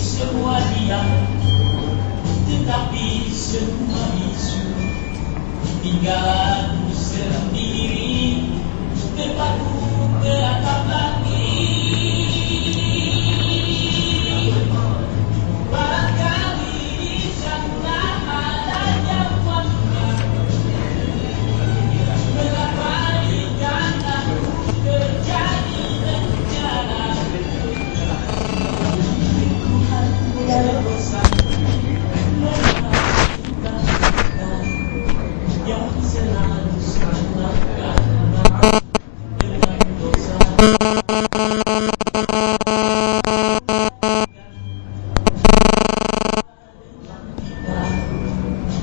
semua diam, tetapi semua bisu. Tinggal aku sendiri, terpaku ke atap langit. Barangkali di sana ada jawabannya. Mengapa di kananku terjadi bencana? Tuhan mulai bosan melihat yang selalu salahkan dengan dosa.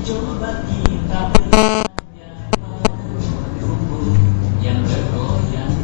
Coba kita bertanya, tubuh yang bergoyang.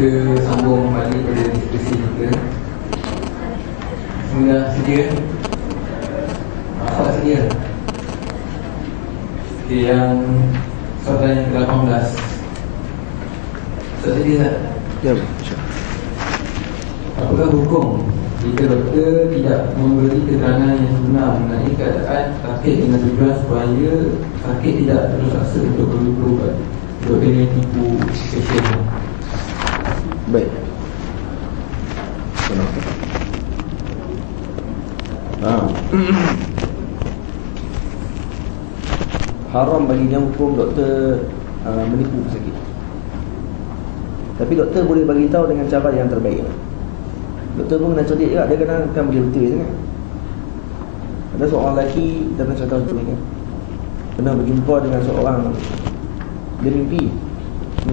Kita sambung balik pada diskusi kita. Sudah sedia? Apa sedia? Okay, yang soalan yang ke-18. Sudah sedia tak? Ya, apakah hukum jika doktor tidak memberi keterangan yang benar mengenai keadaan sakit dengan tujuan supaya sakit tidak terus rasa untuk berubat? Doktor ini tipu pasien. baik. Haram baginya hukum doktor menipu pesakit. Tapi doktor boleh bagi tahu dengan cara yang terbaik. Doktor pun kena cerdik juga. Dia akan bagi betul sangat. Ada seorang lelaki, kita pernah cerita tu kan, pernah berjumpa dengan seorang. Dia mimpi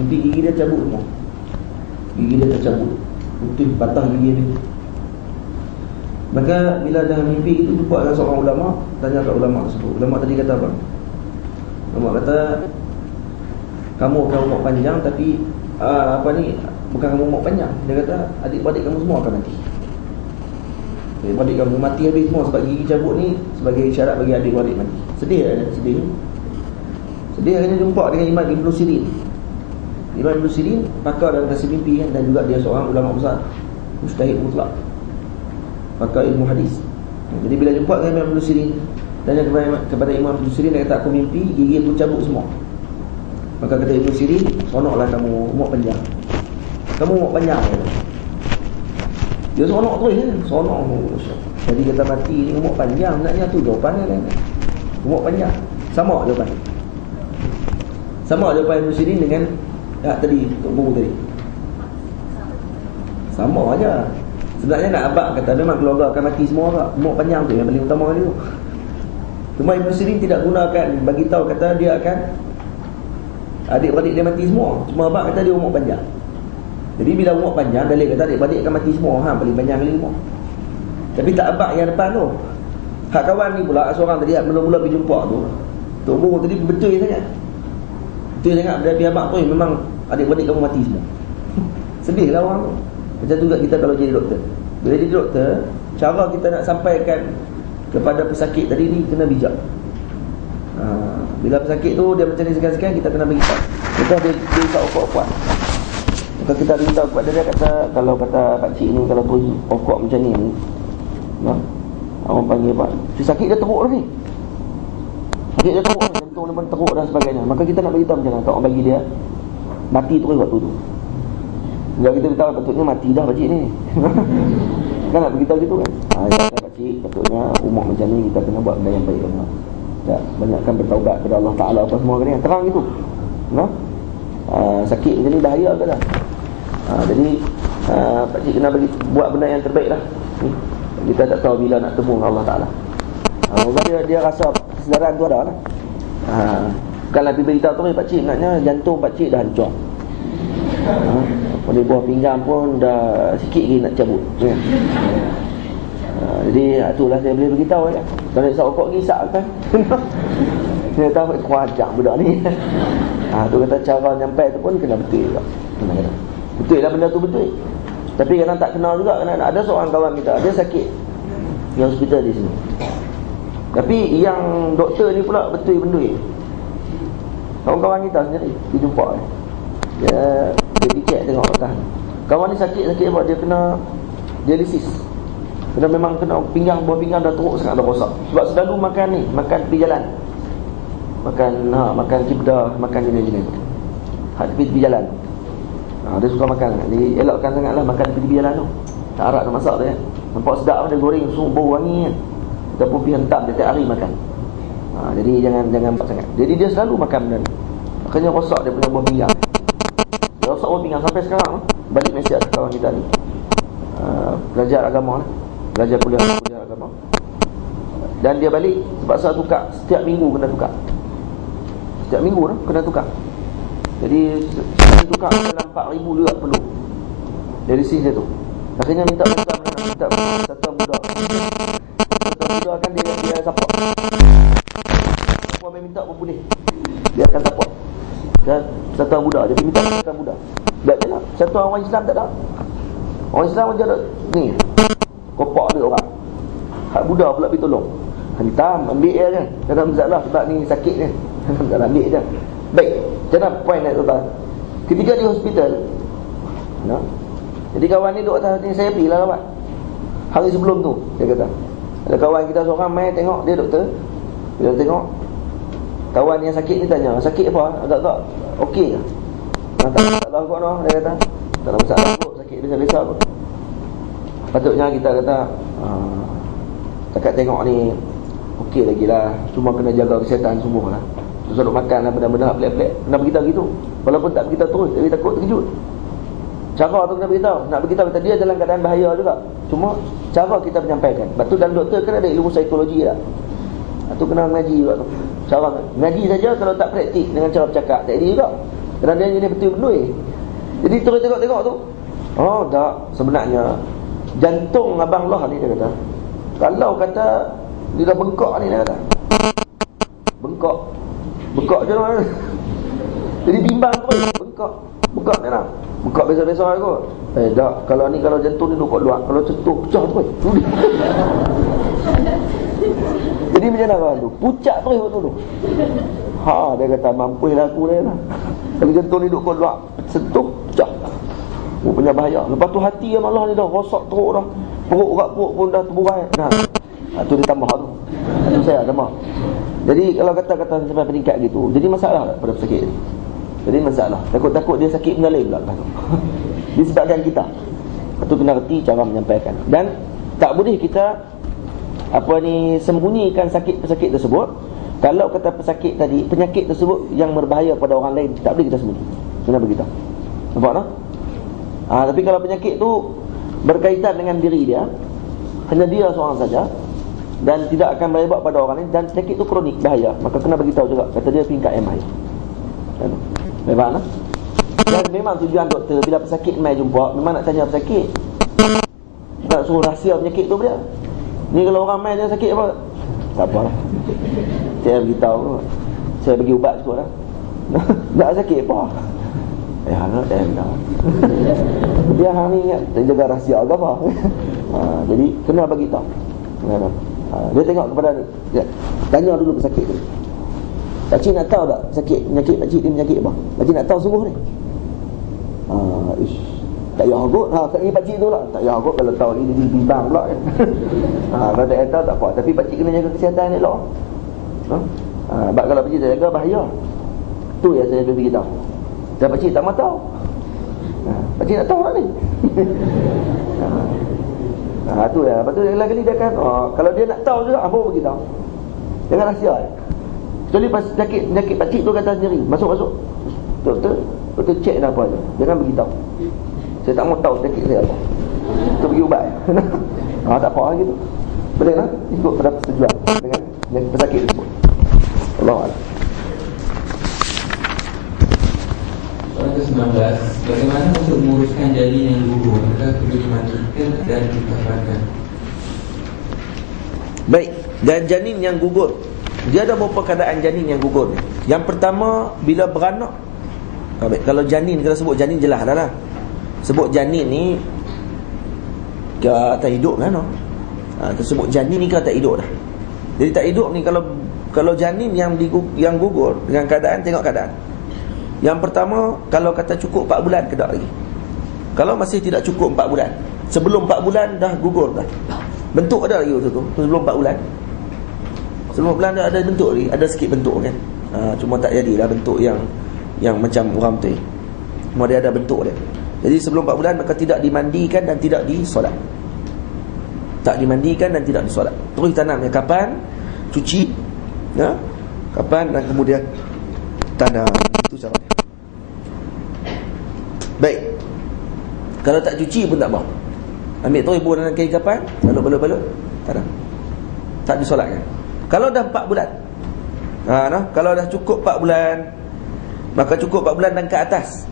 gigi dia cabut semua. Gigi dia tercabut, putih, patah gigi dia. Maka bila dalam mimpi itu jumpa dengan seorang ulama, tanya kat ulama tersebut. Ulama tadi kata apa? Ulama kata, kamu akan umur panjang, tapi bukan kamu umur panjang. Dia kata, adik-adik kamu semua akan mati. Adik-adik kamu mati habis semua. Sebab gigi cabut ni sebagai syarat bagi adik-adik mati. Sedih kan? Sedih akhirnya jumpa dengan Imam Ibn Sirin. Imam Ibn Sirin pakar dalam kasih mimpi kan, dan juga dia seorang ulama besar, mujtahid mutlak, pakar ilmu hadis. Jadi bila jumpa dengan Imam Ibn Sirin, tanya kepada Imam Ibn Sirin, dia kata, aku mimpi gigi aku cabut semua. Maka kata Ibn Sirin, sonoklah kamu umur panjang. Kamu umur panjang ya? Dia sonok terus ya, sonok. Jadi kata mati ni umur panjang, sebenarnya tu jawapannya kan. Umur panjang, sama jawapan. Sama jawapan Ibn Sirin dengan tadi, Tok Guru tadi. Sama aja. Sebenarnya nak abang kata memang keluarga akan mati semua tak? Umur panjang tu yang paling utama dia. Cuma Ibn Sirin tidak gunakan, bagi tahu kata dia akan adik-beradik dia mati semua. Cuma abang kata dia umur panjang. Jadi bila umur panjang, dalil kata adik-beradik akan mati semua. Paling panjang kali umur. Tapi tak abang yang depan tu. Hak kawan ni pula, seorang tadi mula-mula pergi jumpa tu, Tok Guru tadi betul sangat. Betul sangat dari abang tu, memang adik-beradik kamu mati semua. Sedih lah orang tu. Macam tu juga kita kalau jadi doktor. Bila jadi doktor, cara kita nak sampaikan kepada pesakit tadi ni kena bijak. Bila pesakit tu dia macam ni sekan-sekan, kita kena beritahu. Kita dia isap okok-okok. Maka kita beritahu kepada dia, kata, kalau kata pakcik ni kalau terus okok macam ni, orang panggil apa? Si sakit dia teruk lagi. Sakit dia teruk, jantung dia pun teruk dan sebagainya. Maka kita nak beritahu macam mana? Tak orang bagi dia mati terus waktu tu. Bila kita beritahu patutnya mati dah pakcik ni. Kan nak beritahu gitu kan? Ya pakcik, patutnya umur macam ni kita kena buat benda yang baik. Tak banyakkan bertaubat kepada Allah Ta'ala apa semua kan, terang gitu. Sakit macam ni bahaya ke tak? Jadi pakcik kena buat benda yang terbaik lah. Kita tak tahu bila nak temu Allah Ta'ala. Dia rasa kesedaran tu ada lah. Bukanlah pergi beritahu tu, pakcik naknya jantung pakcik dah hancur. Pada buah pinggang pun dah sikit lagi nak cabut ya. Jadi itulah saya boleh beritahu ya. Kalau nak isap okok lagi isap kan. Dia tahu kuajak budak ni. Tu kata cara nyampai tu pun kena betul juga. Betul lah benda tu betul. Tapi kadang tak kenal juga. Kadang ada seorang kawan kita, dia sakit di hospital di sini. Tapi yang doktor ni pula betul benda. Kawan-kawan kita sendiri dia jumpa dia cek tengok tahan. Kawan ni sakit apa? Dia kena dialisis. Memang kena buah pinggang dah teruk sangat, dah rosak. Sebab selalu makan ni, makan tepi jalan. Makan kibdah, makan jenis-jenis. Tepi jalan. Dia suka makan. Dia elakkan sangatlah makan tepi jalan tu. Tak harap nak masak tu kan. Nampak sedap dia goreng, bau wangi kan. Ataupun pergi hentam dia tiap hari makan. Jadi jangan buat sangat. Jadi dia selalu makan benda ni. Makanya rosak dia punya buah pinggang. Dia rosak buah pinggang sampai sekarang. Balik Malaysia kawan kita ni. Belajar agama lah. Belajar kuliah agama. Dan dia balik sebab saya tukar. Setiap minggu kena tukar. Setiap minggu lah kena tukar. Jadi sekali tukar dalam 4,000 juga perlu. Dari sini dia tu. Akhirnya minta satu budak. Satu budak akan dia support. Apa yang minta pun boleh. Dia akan support. Dan satu budak dia minta satu budak. Tak ada. Satu orang Islam tak ada. Orang Islam macam ni. Kopak dia orang. Hak budak pula pergi tolong. Hentam, ambil je kan. Kata masalah sebab ni sakit kan. Tak ambil je. Baik. Macam mana point nak tuan? Ketika di hospital. Jadi kawan ni duduk atas ni, saya pergi lah lawat. Hari sebelum tu, dia kata. Ada kawan kita seorang main tengok, dia doktor. Bila tengok, kawan yang sakit ni tanya, sakit apa? Agak-agak okey ke? Tak masalah kot no, dia kata. Tak ada masalah kot, sakit biasa-biasa kot. Patutnya kita kata takat tengok ni okey lagi lah. Cuma kena jaga kesihatan semua lah. Terus duduk makan lah benda-benda pelik-pelik. Kena beritahu gitu. Walaupun tak beritahu terus, tapi takut terkejut. Cara tu kena beritahu. Nak beritahu kata dia dalam keadaan bahaya juga. Cuma cara kita menyampaikan. Sebab tu dalam doktor kan ada ilmu psikologi lah. Tu kena ngaji juga tu. Cara ngaji saja kalau tak praktik dengan cara bercakap tak jadi juga. Kerana dia jadi betul bendui. Jadi terus tengok-tengok tu. Oh tak, sebenarnya jantung abang lah ni dia kata. Kalau kata dia dah bengkak ni dia kata. Bengkak je lah. Jadi bimbang tu bengkak ni lah. Bengkak biasa-biasa kot. Tak, kalau ni kalau jantung ni duduk kat luar, kalau cetuk pecah tu. Jadi macam mana kawan tu? Pucat terus waktu tu. Dia kata mampulah aku dia lah. Kalau jantung ni duduk kat luar, sentuh pecah. Punya bahaya. Lepas tu hati yang malah ni dah rosak teruk dah. Perut pun dah terburai. Tu dia tambah tu. Tu saya tambah. Jadi kalau kata-kata sampai peningkat gitu, jadi masalah tak pada pesakit ni? Jadi masalah. Takut-takut dia sakit benda lain pula lepas tu. Disebabkan kita. Itu kena reti cara menyampaikan. Dan tak boleh kita sembunyikan sakit-pesakit tersebut. Kalau kata pesakit tadi, penyakit tersebut yang berbahaya pada orang lain, tak boleh kita sembunyi. Kena begitu. Nampak tak? Tapi kalau penyakit tu berkaitan dengan diri dia, hanya dia seorang saja, dan tidak akan merebak pada orang lain, dan penyakit tu kronik, bahaya, maka kena beritahu juga. Kata dia tingkat yang bahaya. Memang lah. Dan memang tujuan doktor bila pesakit mai jumpa, memang nak tanya pesakit, nak suruh rahsia penyakit tu dia. Ni kalau orang mai dia sakit apa, tak apalah, saya beritahu, saya bagi ubat cukup lah. Tak sakit apa, dah. Dia hari ni ingat jaga rahsia ke apa. Jadi kena bagi tahu. Dia tengok kepada ni, tanya dulu pesakit tu. Pakcik nak tahu tak sakit penyakit pakcik ni penyakit apa? Pakcik nak tahu sungguh ni? Tak payah kot. Kat ni pakcik tu lah. Tak payah kot kalau tahu ni dia bimbang pula kan. Kalau tak tahu tak apa. Tapi pakcik kena jaga kesihatan ni elok. Sebab kalau pakcik tak jaga bahaya. Tu yang saya beritahu. Dan pakcik tak mahu tahu. Pakcik nak tahu tak ni? Tu ya. Lepas tu kali dia akan kalau dia nak tahu juga, apa beritahu. Jangan rahsia. Kecuali pas penyakit pakcik tu kata sendiri, masuk. Doktor cek dah apa je. Jangan beritahu. Saya tak mau tahu penyakit saya apa. Kita pergi ubat. Tak apa gitu. Boleh lah ikut pada persetujuan dengan yang pesakit tersebut. Allahuakbar. Soalan ke-19, bagaimana untuk menguruskan janin yang gugur? Adakah perlu dimandikan dan dikafankan? Baik, dan janin yang gugur, dia ada beberapa keadaan janin yang gugur. Yang pertama, bila beranak. Baik, kalau janin, kita sebut janin jelas dah lah. Sebut janin ni ke tak hidup kan? Tersebut janin ni ke tak hidup dah. Jadi tak hidup ni, kalau janin yang gugur dengan keadaan, tengok keadaan. Yang pertama, kalau kata cukup 4 bulan ke tak lagi. Kalau masih tidak cukup 4 bulan, sebelum 4 bulan dah gugur dah. Bentuk ada lagi waktu tu sebelum 4 bulan. Sebelum 4 bulan dah ada bentuk lagi, ada sikit bentuk kan. Cuma tak jadilah bentuk yang macam orang betul. Cuma dia ada bentuk dia. Jadi sebelum 4 bulan maka tidak dimandikan dan tidak disolat. Tak dimandikan dan tidak disolat. Terus tanamnya kapan? Cuci, kapan, dan kemudian tanam. Itu cara dia. Baik. Kalau tak cuci pun tak apa. Ambil tu ibu dalam kain kapan, balut, tanam. Tak disolatkan. Kalau dah 4 bulan, kalau dah cukup 4 bulan, maka cukup 4 bulan dan ke atas,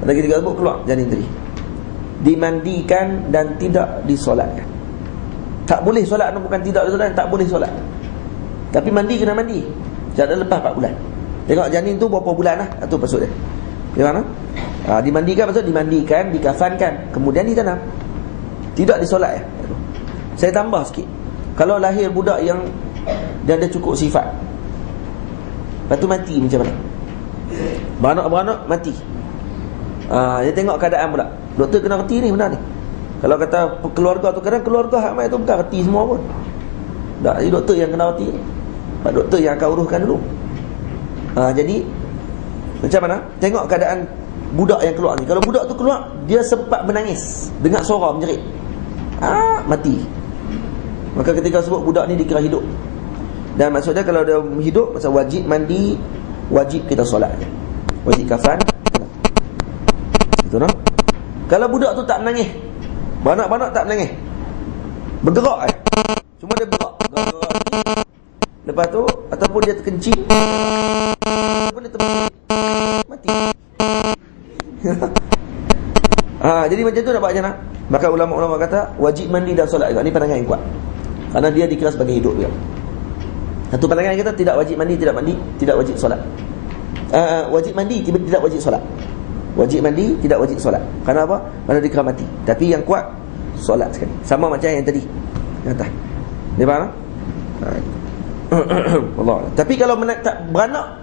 lagi 3 sebut keluar janin tadi, dimandikan dan tidak disolatkan. Tak boleh solat, bukan tidak disolat, tak boleh solat. Tapi mandi kena mandi. Jangan lepas 4 bulan. Tengok janin tu berapa bulan lah. Itu maksud dia. Gimana? Dimandikan, maksud dimandikan, dikafankan, kemudian ditanam. Tidak disolat ya. Saya tambah sikit. Kalau lahir budak yang dia ada cukup sifat, lepas tu mati macam mana? Beranak mati. Dia tengok keadaan pula. Doktor kena reti ni benda ni. Kalau kata keluarga tu, kadang keluarga hak mai tu bukan reti semua pun. Tak, jadi doktor yang kena reti ni. Doktor yang akan uruskan dulu. Jadi macam mana? Tengok keadaan budak yang keluar ni. Kalau budak tu keluar, dia sempat menangis, dengar suara menjerit, mati. Maka ketika sebut budak ni dikira hidup. Dan maksudnya kalau dia hidup, masa wajib mandi, wajib kita solat, wajib kafan. Betul tak? Kalau budak tu tak menangis, beranak-beranak tak menangis, bergerak cuma dia gerak ni. Lepas tu ataupun dia terkencing, ataupun dia terbersih, mati. Jadi macam tu nak buat macam mana? Maka ulama-ulama kata wajib mandi dan solat juga. Ni pandangan yang kuat, kerana dia dikira sebagai hidup dia. Satu pandangan yang kata tidak wajib mandi, tidak wajib solat. Wajib mandi, tidak wajib solat. Wajib mandi, tidak wajib solat. Kerana apa? Kerana dikira mati. Tapi yang kuat solat sekali. Sama macam yang tadi kata. Dia faham? Allah. Tapi kalau tak beranak,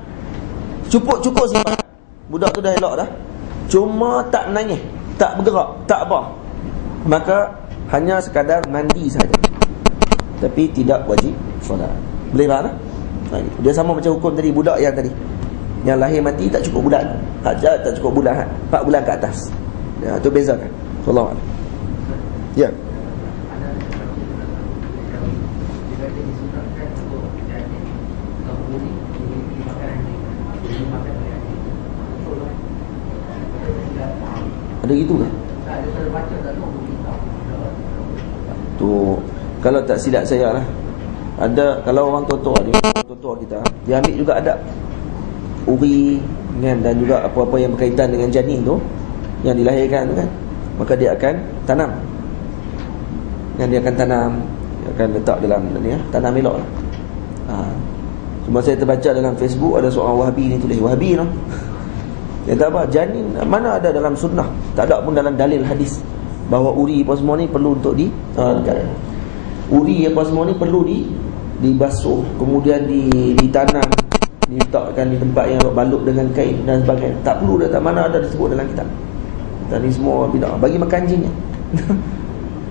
cukup simpan. Budak tu dah elok dah, cuma tak menangis, tak bergerak, tak apa, maka hanya sekadar mandi saja, tapi tidak wajib solat. Boleh faham tak? Dia sama macam hukum tadi budak yang tadi, yang lahir mati tak cukup bulan, tak cukup bulan, 4 bulan ke atas. Ya, tu bezakan. Wallahu a'lam. Ya. Ada gitu ke? Tu kalau tak silap saya lah, ada kalau orang tua-tua kita, dia ambil juga adab uri kan, dan juga apa-apa yang berkaitan dengan janin tu yang dilahirkan tu kan, maka dia akan tanam. Dan dia akan tanam, dia akan letak dalam ni, tanam elok lah. Cuma saya terbaca dalam Facebook ada seorang Wahabi ni tulis, Wahabi tu dia kata apa, janin mana ada dalam sunnah, tak ada pun dalam dalil hadis bahawa uri apa semua ni perlu untuk uri apa semua ni perlu dibasuh, kemudian ditanam, diletakkan di tempat yang balut dengan kain dan sebagainya. Tak perlu dah, tak mana ada disebut dalam kitab. Dan ni semua bidah. Bagi makan anjingnya.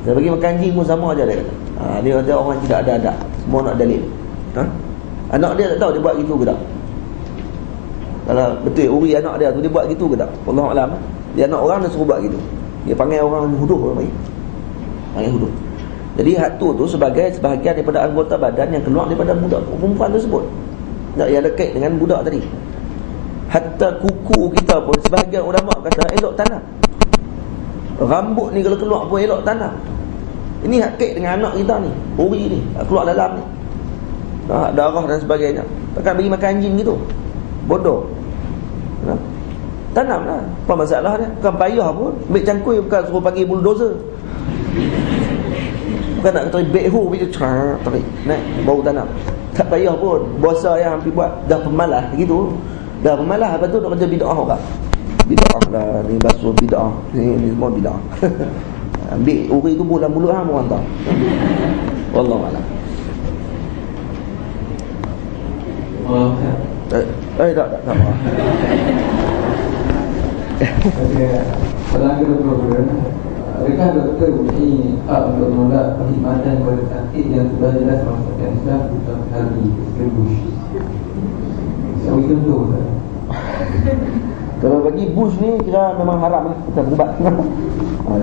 Dan bagi makan anjing pun sama aja dia kata. Dia kata orang tidak ada adab, semua nak dalil. Anak dia tak tahu dia buat gitu ke tak. Kalau betul uri anak dia tu, dia buat gitu ke tak? Wallahu a'lam. Dia anak orang dia suruh buat gitu. Dia panggil orang huduh orang baik. Panggil huduh. Jadi hak tu sebagai sebahagian daripada anggota badan yang keluar daripada budak perempuan tersebut. Tak, yang ada kait dengan budak tadi. Hatta kuku kita pun sebahagian ulama kata elok tanam. Rambut ni kalau keluar pun elok tanam. Ini hak kait dengan anak kita ni, uri ni, keluar dalam ni. Darah dan sebagainya. Takkan bagi makan anjing gitu. Bodoh. Tanamlah. Apa masalah dia? Bukan payah pun. Ambil cangkui, bukan suruh panggil bulldozer. Bukan nak kata backhoe pergi tarik, naik baru tanam. Tak payah pun. Bosa yang hampir buat dah pemalas gitu. Dah pemalas, lepas tu nak kerja bid'ah orang. Bid'ah lah ni, basuh bid'ah. Ni semua bid'ah. Ambil uri tu bulan mulut hang orang tahu. Wallahu a'lam. Tak. Selangkah program, adakah doktor mempunyai hak untuk menolak perkhidmatan kepada sakit yang sudah jelas merosakkan Islam bukan sekali Bush? Bagi contoh tak? Kalau bagi Bush ni kira memang haram lah, kita berubat.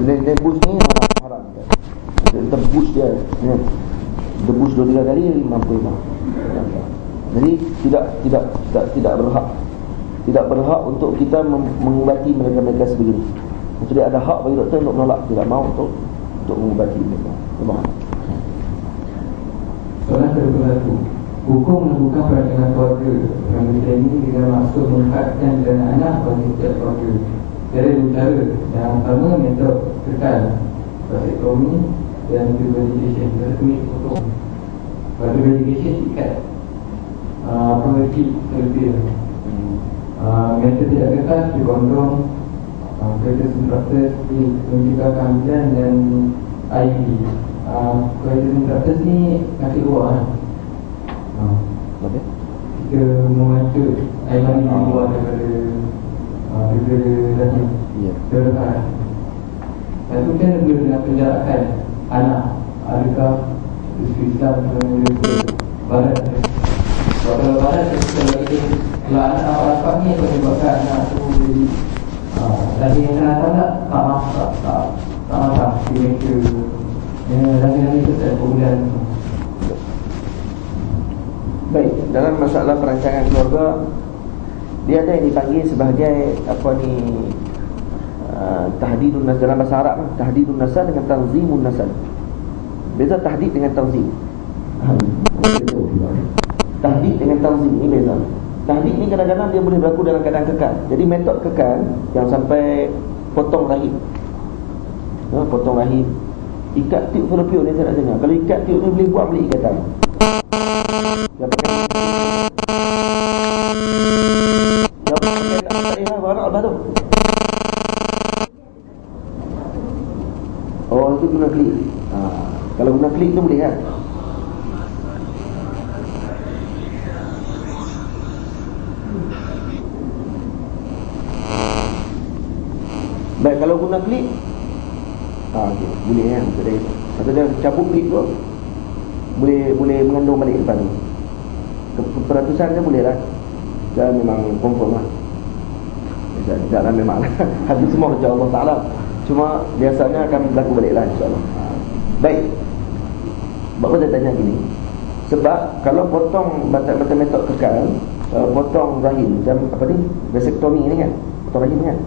Dia Bush ni haram. Kita Bush dia, kita Bush 2-3 kali mampu memang. Jadi tidak berhak untuk kita mengubati mereka sebegini. Jadi ada hak bagi doktor untuk menolak, tidak mahu untuk mengubati mereka. Memang. Soalan ke-21, hukum melakukan perancangan keluarga yang kita ini dengan maksud mengangkatkan dana anak bagi setiap keluarga. Cara bicara yang pertama metod kekal vasektomi dan education. Resmi potong. Pada education ikat pengerti terlebih. Metode tidak kekal di kondom, fetus intractus di mencegah kehamilan dan IUD. Fetus intractus ni kaki luar jika memacu air mani keluar daripada rahim terlepas. Satu kan dengan penjarakan anak, adakah Islam barat? Kalau barat kalau anak apa ni yang menyebabkan anak tu jadi lagi yang tak masak di mereka lagi itu tak kemudian. Baik, dalam masalah perancangan keluarga, dia ada yang dipanggil sebagai tahdidun nasal dalam bahasa Arab kan, tahdidun nasal dengan tanzimun nasal. Beza tahdid dengan tanzim. Tahdid dengan tanzim ni beza. Tahdid ni kadang-kadang dia boleh berlaku dalam keadaan kekal. Jadi metod kekal yang sampai potong rahim, potong rahim, ikat tiup Filipino ni saya nak tanya. Kalau ikat tiup ni boleh buat beli ikatan. Dia pakai tu. Oh, itu guna klik. Kalau guna klik tu boleh kan? Baik, kalau guna klik okay, boleh kan? Atau dia cabut klik tu boleh mengandung balik depan tu. Peratusan dia boleh lah. Dia memang confirm lah. Tidaklah memang hati semua kerja Allah Ta'ala. Cuma biasanya akan berlaku balik lah, insyaAllah. Baik. Sebab saya tanya gini, sebab kalau potong batang-batang metod kekal, potong rahim macam apa ni, vasektomi ni kan, potong rahim kan,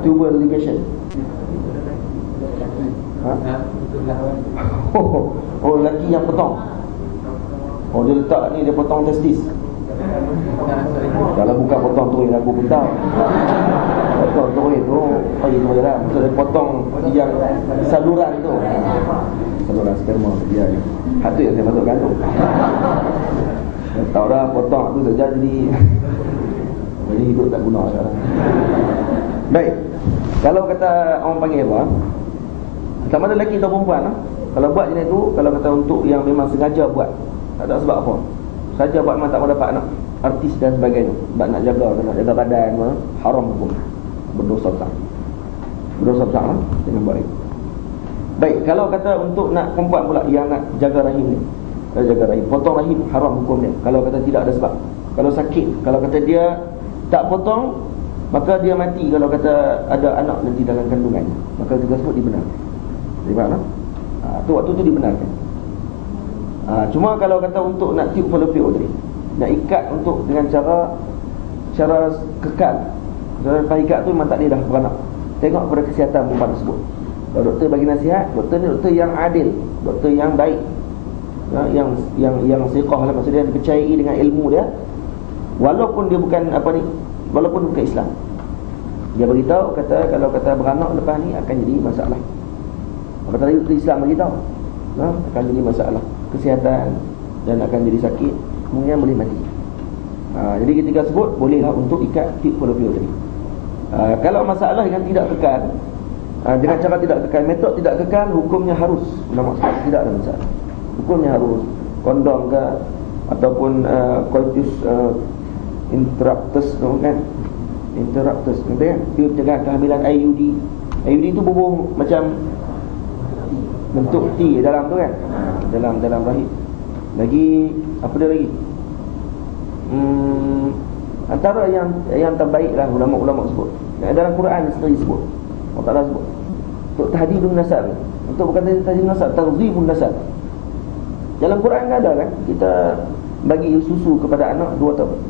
tubal ligation. Oh, lelaki yang potong. Oh, dia letak ni, dia potong testis. Kalau bukan potong turin, aku pun tahu. Potong turin tu, itu je lah. Maksudnya potong yang saluran tu, saluran sperma dia. Hatu yang saya masukkan tu. Tahu dah, potong tu saja jadi hidup tak guna sekarang. Baik. Kalau kata orang panggil apa, sama ada lelaki atau perempuan lah, kalau buat jenis tu, kalau kata untuk yang memang sengaja buat, tak ada sebab apa, saja buat memang tak mau dapat anak, artis dan sebagainya, sebab nak jaga badan, haram hukum, berdosa besar lah, jangan buat itu. Baik, kalau kata untuk nak perempuan pula yang nak jaga rahim ni, potong rahim, haram hukum dia. Kalau kata tidak ada sebab, kalau sakit, kalau kata dia tak potong, maka dia mati. Kalau kata ada anak nanti dalam kandungan, maka kita sebut dibenarkan. Dimana? Tu waktu tu dibenarkan. Cuma kalau kata untuk nak tiup fallopian tadi, nak ikat untuk dengan cara kekal, cara ikat tu memang tak boleh dah beranak. Tengok pada kesihatan perempuan tersebut. Kalau doktor bagi nasihat, doktor ni doktor yang adil, doktor yang baik, yang siqah lah, maksudnya dipercayai dengan ilmu dia, walaupun dia bukan walaupun bukan Islam. Dia beritahu kata kalau kata beranak lepas ni akan jadi masalah. Apa tadi doktor Islam beritahu, akan jadi masalah kesihatan dan akan jadi sakit, kemungkinan boleh mati. Jadi ketika sebut bolehlah untuk ikat tiup fallopian tadi. Kalau masalah yang tidak kekal, dengan cara tidak kekal, metod tidak kekal, hukumnya harus, ulama sebut tidak ada masalah. Hukumnya harus kondom ke ataupun coitus interruptus kan, interruptus kan, tiup cegah kehamilan IUD. IUD tu bubuh macam bentuk T dalam tu kan, dalam rahim. Lagi apa dia lagi? Antara yang terbaik lah ulama-ulama sebut, dalam Quran sendiri sebut, Allah Ta'ala sebut untuk tahdidun nasal, untuk bukan tahdidun nasal, tanzimun nasal. Dalam Quran kan ada kan, kita bagi susu kepada anak 2 tahun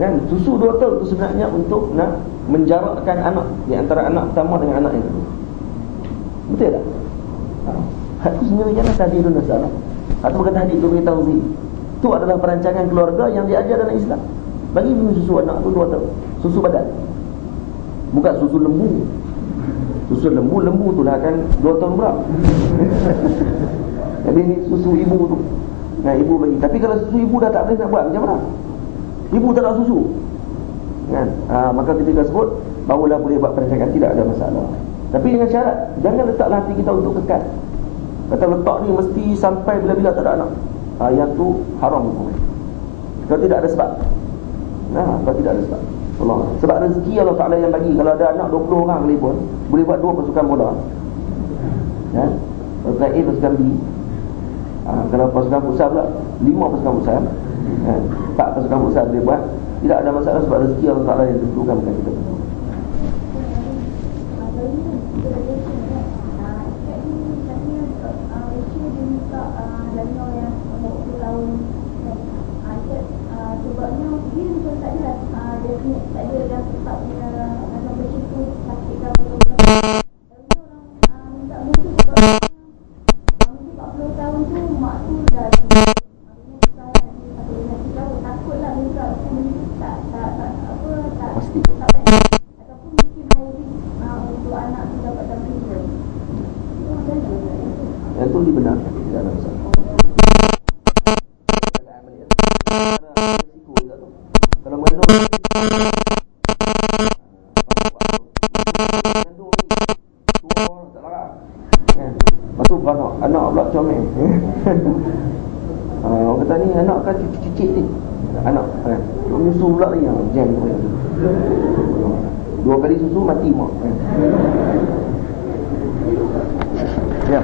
kan. Susu 2 tahun itu sebenarnya untuk nak menjarakkan anak di antara anak pertama dengan anak yang kedua. Betul tak? Itu sebenarnya kan tahdidun nasal. Atau bukan tahdid tu, beritahu tanzim. Itu adalah perancangan keluarga yang diajar dalam Islam. Bagi minum susu anak tu 2 tahun. Susu badan, bukan susu lembu. Susu lembu tu lah kan 2 tahun berapa. Jadi ni susu ibu tu. Nah, ibu bagi. Tapi kalau susu ibu dah tak boleh nak buat, macam mana? Ibu tak nak susu kan? Maka ketika sebut barulah boleh buat perancangan, tidak ada masalah. Tapi dengan syarat, jangan letaklah hati kita untuk kekal. Kata letak ni mesti sampai bila-bila tak ada anak, yang tu haram hukum. Kalau tidak ada sebab, kalau tidak ada sebab, Allah. Sebab rezeki Allah Ta'ala yang bagi. Kalau ada anak 20 orang sekalipun, boleh buat 2 pasukan bola kan? Pasukan A, pasukan B. Kalau pasukan futsal pula 5 pasukan futsal, 4 pasukan futsal boleh buat. Tidak ada masalah sebab rezeki Allah Ta'ala yang tentukan, bukan kita. itu dibenarkan, tidak ada masalah. Kalau mengandung masuk beranak, anak pula comel. Orang kata ni anak kan cicit ni. Anak kan. Menyusu pula lagi jam. 2 kali susu mati mak. Ya.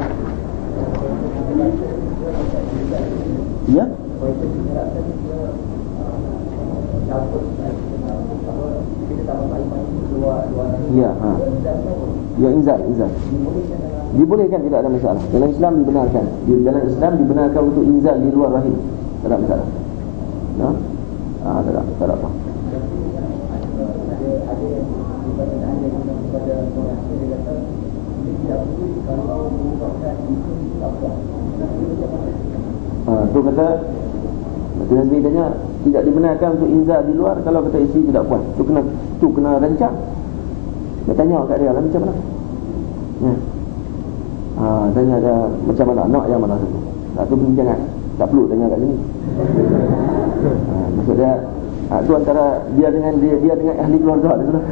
Ya. Ya, ya inzal. Dibolehkan, tidak ada masalah. Dalam Islam dibenarkan. Dalam Islam dibenarkan untuk inzal di luar rahim. Tak ada masalah. Nah, tak ada apa. Tu kata Nabi tanya tidak dibenarkan untuk inzal di luar kalau kata isteri tidak puas. Tu kena rancang. Dia tanya kat dia lah macam mana. Ya. Tanya dia macam mana, nak yang mana satu. Tu pun jangan. Tak perlu tanya kat sini. Maksud dia tu antara dia dengan ahli keluarga dia sudah.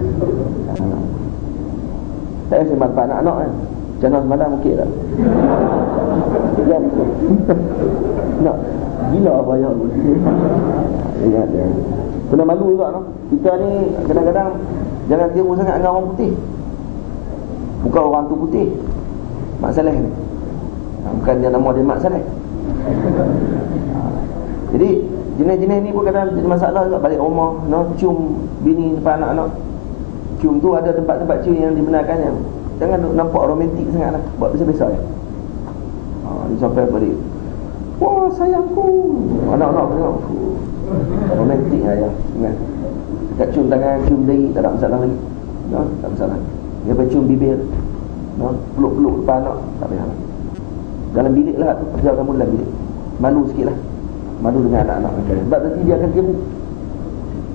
Saya sembah anak-anak kan. Jangan semalam okey tak? Ya betul. Nak gila apa yang ingat dia. Kena malu juga no. Kita ni kadang-kadang jangan tiru sangat dengan orang putih. Bukan orang tu putih. Mak Saleh ni. Bukan dia nama dia Mak Saleh. Jadi jenis-jenis ni pun kadang jadi masalah juga balik rumah, no, cium bini depan anak-anak. Cium tu ada tempat-tempat cium yang dibenarkannya. Jangan nampak romantik sangatlah. Buat biasa-biasa ya. Dia sampai balik. Wah, sayangku. Anak-anak tengok. Romantik lah ya. Ingat. Dekat cium tangan, cium dahi, tak ada masalah lagi. No, tak masalah. Dia pergi cium bibir. No, peluk-peluk depan anak, tak payah. Dalam bilik lah tu, kerja kamu dalam bilik. Malu sikit lah. Malu dengan anak-anak. Sebab nanti dia akan tiru.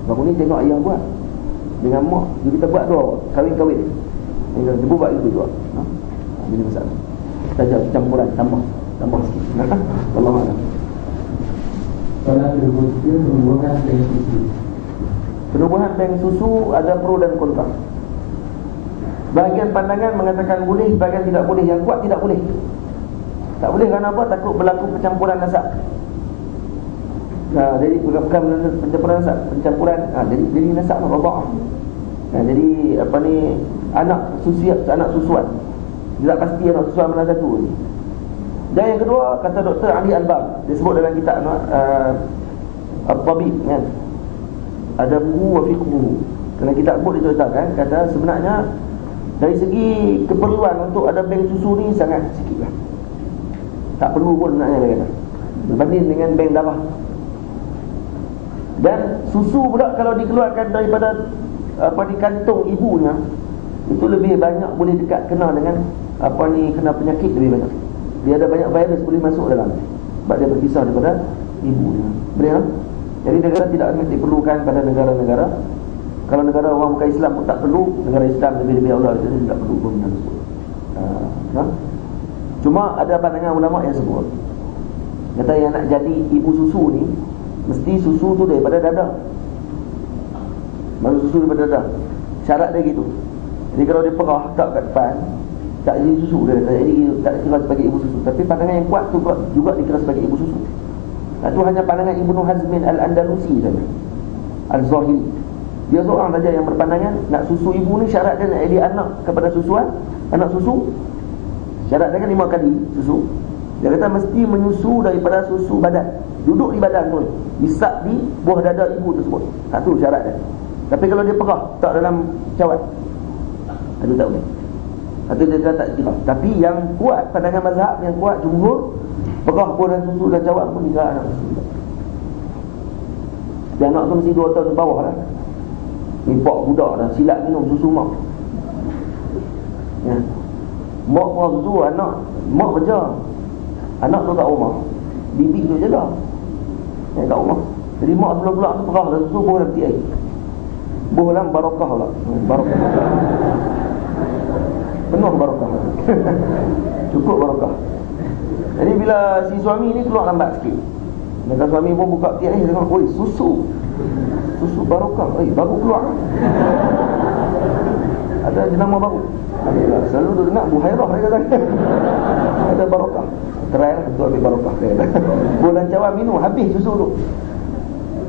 Baru ni tengok ayah buat dengan mak, kita buat doa kahwin-kahwin. Dia buat itu juga. Jadi masalah. Saja campuran tambah sikit. Wallahualam. Soalan kedua, penubuhan bank susu. Penubuhan bank susu ada pro dan kontra. Bahagian pandangan mengatakan boleh, bahagian tidak boleh. Yang kuat tidak boleh. Tak boleh kerana apa? Takut berlaku pencampuran nasab. Jadi bukan pencampuran nasab, pencampuran jadi nasab rabah. Jadi apa ni, anak susuan. Tidak pasti anak susuan mana satu ni. Dan yang kedua, kata Dr. Ali Albam, dia sebut dalam kitab Al-Tabib kan. Ada buku wa fiqhu. Dalam kitab buku dia ceritakan, kata sebenarnya dari segi keperluan untuk ada bank susu ni sangat sikit lah. Tak perlu pun sebenarnya dia kata, berbanding dengan bank darah. Dan susu pula kalau dikeluarkan daripada di kantung ibunya, itu lebih banyak boleh dekat kena dengan kena penyakit lebih banyak. Dia ada banyak virus boleh masuk dalam, sebab dia berpisah daripada ibunya. Boleh tak? Jadi negara tidak akan diperlukan pada negara-negara. Kalau negara orang bukan Islam pun tak perlu. Negara Islam lebih-lebih Allah itu tidak perlu pun yang sebut. Cuma ada pandangan ulama yang sebut, kata yang nak jadi ibu susu ni mesti susu tu daripada dada. Baru susu daripada dada. Syarat dia gitu. Jadi kalau dia perah tak kat depan, tak jadi susu dia kata. Jadi tak dikira sebagai ibu susu. Tapi pandangan yang kuat tu juga dikira sebagai ibu susu. Itu hanya pandangan Ibnu Hazmin Al-Andalusi saja, Al-Zahiri. Dia seorang saja yang berpandangan nak susu ibu ni syarat dia nak jadi anak kepada susuan, anak susu. Syarat dia kan 5 kali susu. Dia kata mesti menyusu daripada susu badan. Duduk di badan tu, isap di buah dada ibu tersebut. Itu syarat dia. Tapi kalau dia perah tak dalam cawan, itu tak boleh. Itu dia kata tak kira. Tapi yang kuat, pandangan mazhab yang kuat jumhur, perah buah dan susu dan cawan pun dikira anak susu. Dan anak tu mesti 2 tahun ke bawah lah. Import budak dah silat minum susu mak. Ya. Mak perah susu anak, mak kerja, anak tu kat rumah, bibi tu jaga kat rumah. Jadi mak sebelum pulang tu perah dah susu, buah nanti air. Buah dalam barakah lah. Barakah. Penuh barakah. Cukup barakah. Jadi bila si suami ni keluar lambat sikit, maka suami pun buka tiap tengok, oi, susu barokah, baru keluar. Ada jenama baru. Selalu duduk nak buhairah dia kata. Ada barokah. Try lah untuk ambil barokah dia kata. Bulan cawan minum habis susu tu.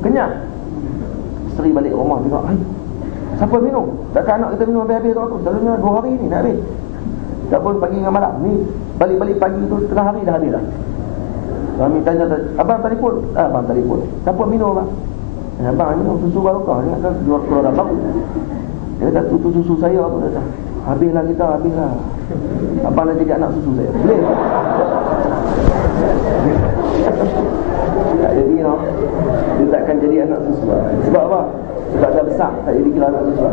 Kenyang. Isteri balik rumah tengok, hai, siapa minum? Takkan anak kita minum habis-habis tu aku. Selalunya 2 hari ni nak habis. Tak pun pagi dengan malam. Ni balik-balik pagi tu tengah hari dah habis dah. Suami tanya, abang telefon. Abang telefon. Siapa minum abang? Abang minum susu barokah. Dia kata keluar dah baru. Dia kata tu susu saya apa? Dia kata habislah kita, habislah. Abang nak jadi anak susu saya. Boleh tak? Tak jadi no. Dia takkan jadi anak susu. Sebab apa? Sebab dah besar, tak jadi kira anak susu.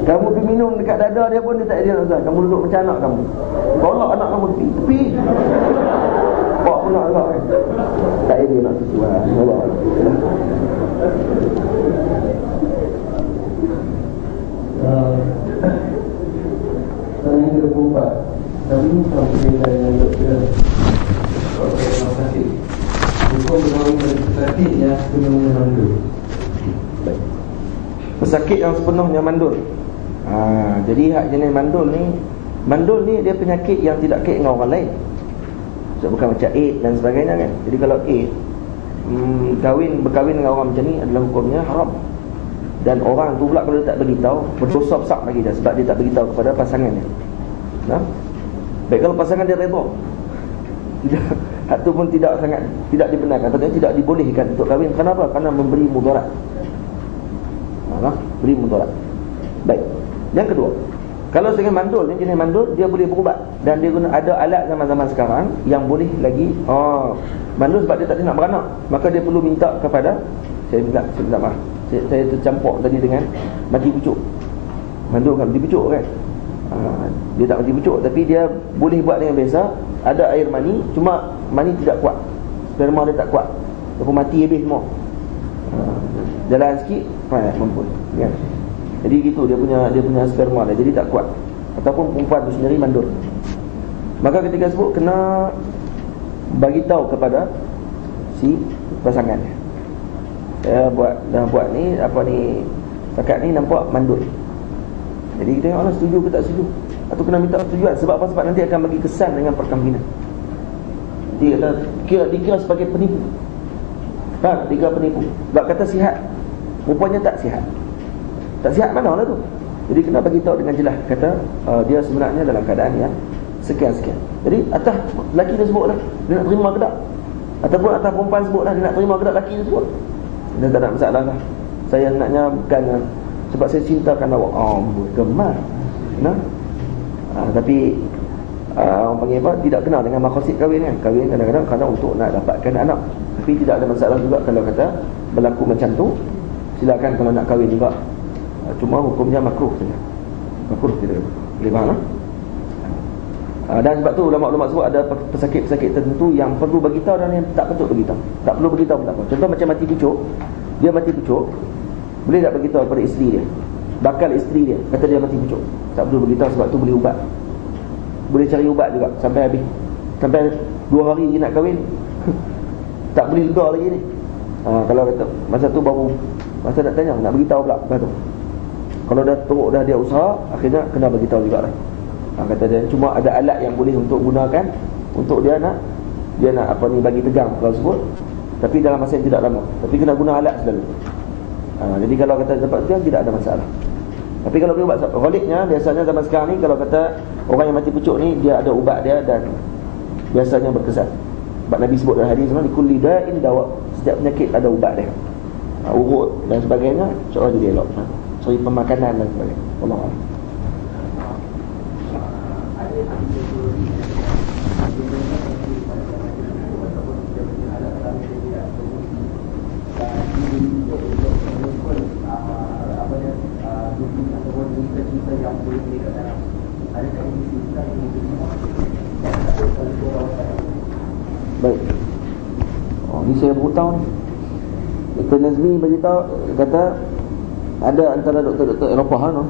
Kamu pergi minum dekat dada dia pun dia tak jadi anak susu. Kamu duduk macam anak kamu. Tolak anak kamu tepi. Bawa pula agak kan. Tak jadi anak susu. Allah. Saya yang ke-4, kami sampai dengan doktor rumah sakit. Hukum berkahwin pesakit yang sepenuhnya mandul. Pesakit yang sepenuhnya mandul. Jadi hak jenis mandul ni dia penyakit yang tidak kait dengan orang lain. So, bukan macam AIDS dan sebagainya kan. Jadi kalau AIDS berkahwin dengan orang macam ni adalah hukumnya haram. Dan orang tu pula kalau dia tak beritahu, berdosa besar lagi dah, sebab dia tak beritahu kepada pasangannya. Baik kalau pasangan dia redha, hak tu pun tidak dibenarkan, atau tidak dibolehkan untuk kahwin. Kenapa? Kerana memberi mudarat. Beri mudarat. Baik. Yang kedua, kalau jenis mandul dia boleh berubat, dan dia guna ada alat zaman-zaman sekarang yang boleh lagi mandul sebab dia tak nak beranak, maka dia perlu minta kepada saya minta maaf. Saya tercampur tadi dengan mati pucuk. Mandul kan mati pucuk kan. Dia tak mati pucuk, tapi dia boleh buat dengan biasa. Ada air mani, cuma mani tidak kuat, sperma dia tak kuat, dia pun mati habis semua. Jalan sikit mampus kan. Jadi gitu dia punya sperma dia jadi tak kuat. Ataupun perempuan tu sendiri mandul, maka ketika sebut kena bagi tahu kepada si pasangannya. Saya dah buat ni, setakat ni nampak mandul. Jadi kita tengok setuju ke tak setuju, atau kena minta persetujuan. Sebab apa? Sebab nanti akan bagi kesan dengan perkahwinan. Dikira sebagai penipu. Dikira penipu. Sebab kata sihat, rupanya tak sihat. Tak sihat mana lah tu. Jadi kena bagi tahu dengan jelas, kata dia sebenarnya dalam keadaan yang sekian-sekian. Jadi atas lelaki dia sebut lah, dia nak terima ke tak? Ataupun atas perempuan sebut lah, dia nak terima ke tak lelaki dia sebut. Dia tak ada masalah lah. Saya naknya bukan sebab saya cintakan awak. Gemar. Tapi orang panggil apa? Tidak kenal dengan maksud kahwin kan. Kahwin kadang-kadang kerana untuk nak dapatkan anak. Tapi tidak ada masalah juga kalau kata berlaku macam tu. Silakan kalau nak kahwin juga. Cuma hukumnya makruh saja. Makruh tidak boleh faham. Dan sebab tu ulama-ulama sebut ada pesakit-pesakit tertentu yang perlu beritahu dan yang tak patut beritahu. Tak perlu beritahu pun tak apa. Contoh macam mati pucuk. Dia mati pucuk, boleh tak beritahu kepada isteri dia, bakal isteri dia, kata dia mati pucuk. Tak perlu beritahu sebab tu boleh ubat. Boleh cari ubat juga sampai habis. Sampai 2 hari lagi nak kahwin tak boleh lega lagi ni. Kalau kata masa tu baru masa nak tanya, nak beritahu pula lepas tu. Kalau dah teruk dah dia usaha, akhirnya kena beritahu juga lah. Kata dia cuma ada alat yang boleh untuk gunakan untuk dia nak bagi tegang kalau sebut, tapi dalam masa yang tidak lama. Tapi kena guna alat selalu. Jadi kalau kata dapat tegang tidak ada masalah. Tapi kalau dia ubat ghaliknya, biasanya zaman sekarang ni kalau kata orang yang mati pucuk ni dia ada ubat dia dan biasanya berkesan. Sebab Nabi sebut dalam hadis di kulli da'in dawa, setiap penyakit ada ubat dia. Urut dan sebagainya, insya-Allah jadi elok. Cari pemakanan dan sebagainya. Allah. Baik. Ni saya beritahu ni. Dr. Nazmi beritahu, kata ada antara doktor-doktor Eropah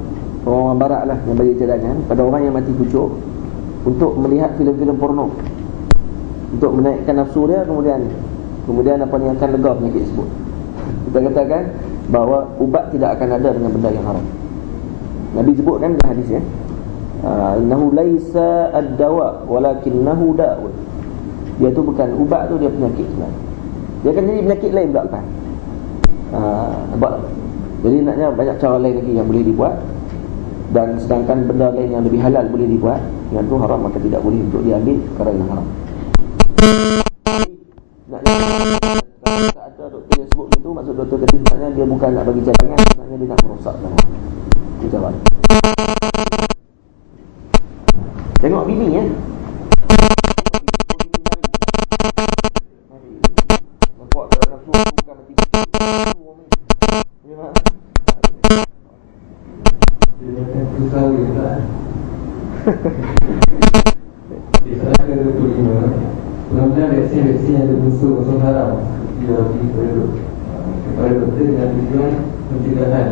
orang barat lah yang bagi cadangan pada orang yang mati pucuk, untuk melihat filem-filem porno, untuk menaikkan nafsu dia, kemudian apa ni akan lega penyakit tersebut. Kita katakan bahawa ubat tidak akan ada dengan benda yang haram. Nabi sebutkan dalam hadis ya, innahu laisa ad-dawa walakinnahu da'un. Dia tu bukan ubat tu, dia penyakit sebenarnya. Dia akan jadi penyakit lain pula lepas. Nampak tak? Jadi naknya banyak cara lain lagi yang boleh dibuat. Dan sedangkan benda lain yang lebih halal boleh dibuat, yang tu haram, maka tidak boleh untuk diambil perkara yang haram. Naknya tak ada doktor yang sebut itu, maksud doktor kata sebenarnya dia bukan nak bagi cadangan, sebenarnya dia nak merosakkan. Itu jawab. Tengok bini ya. Nampak tak nafsu bukan mati. Dia akan susah juga. Salah ke-25, mudah-mudahan vaksin yang ada unsur haram dia bagi kepada doktor dengan tujuan pencegahan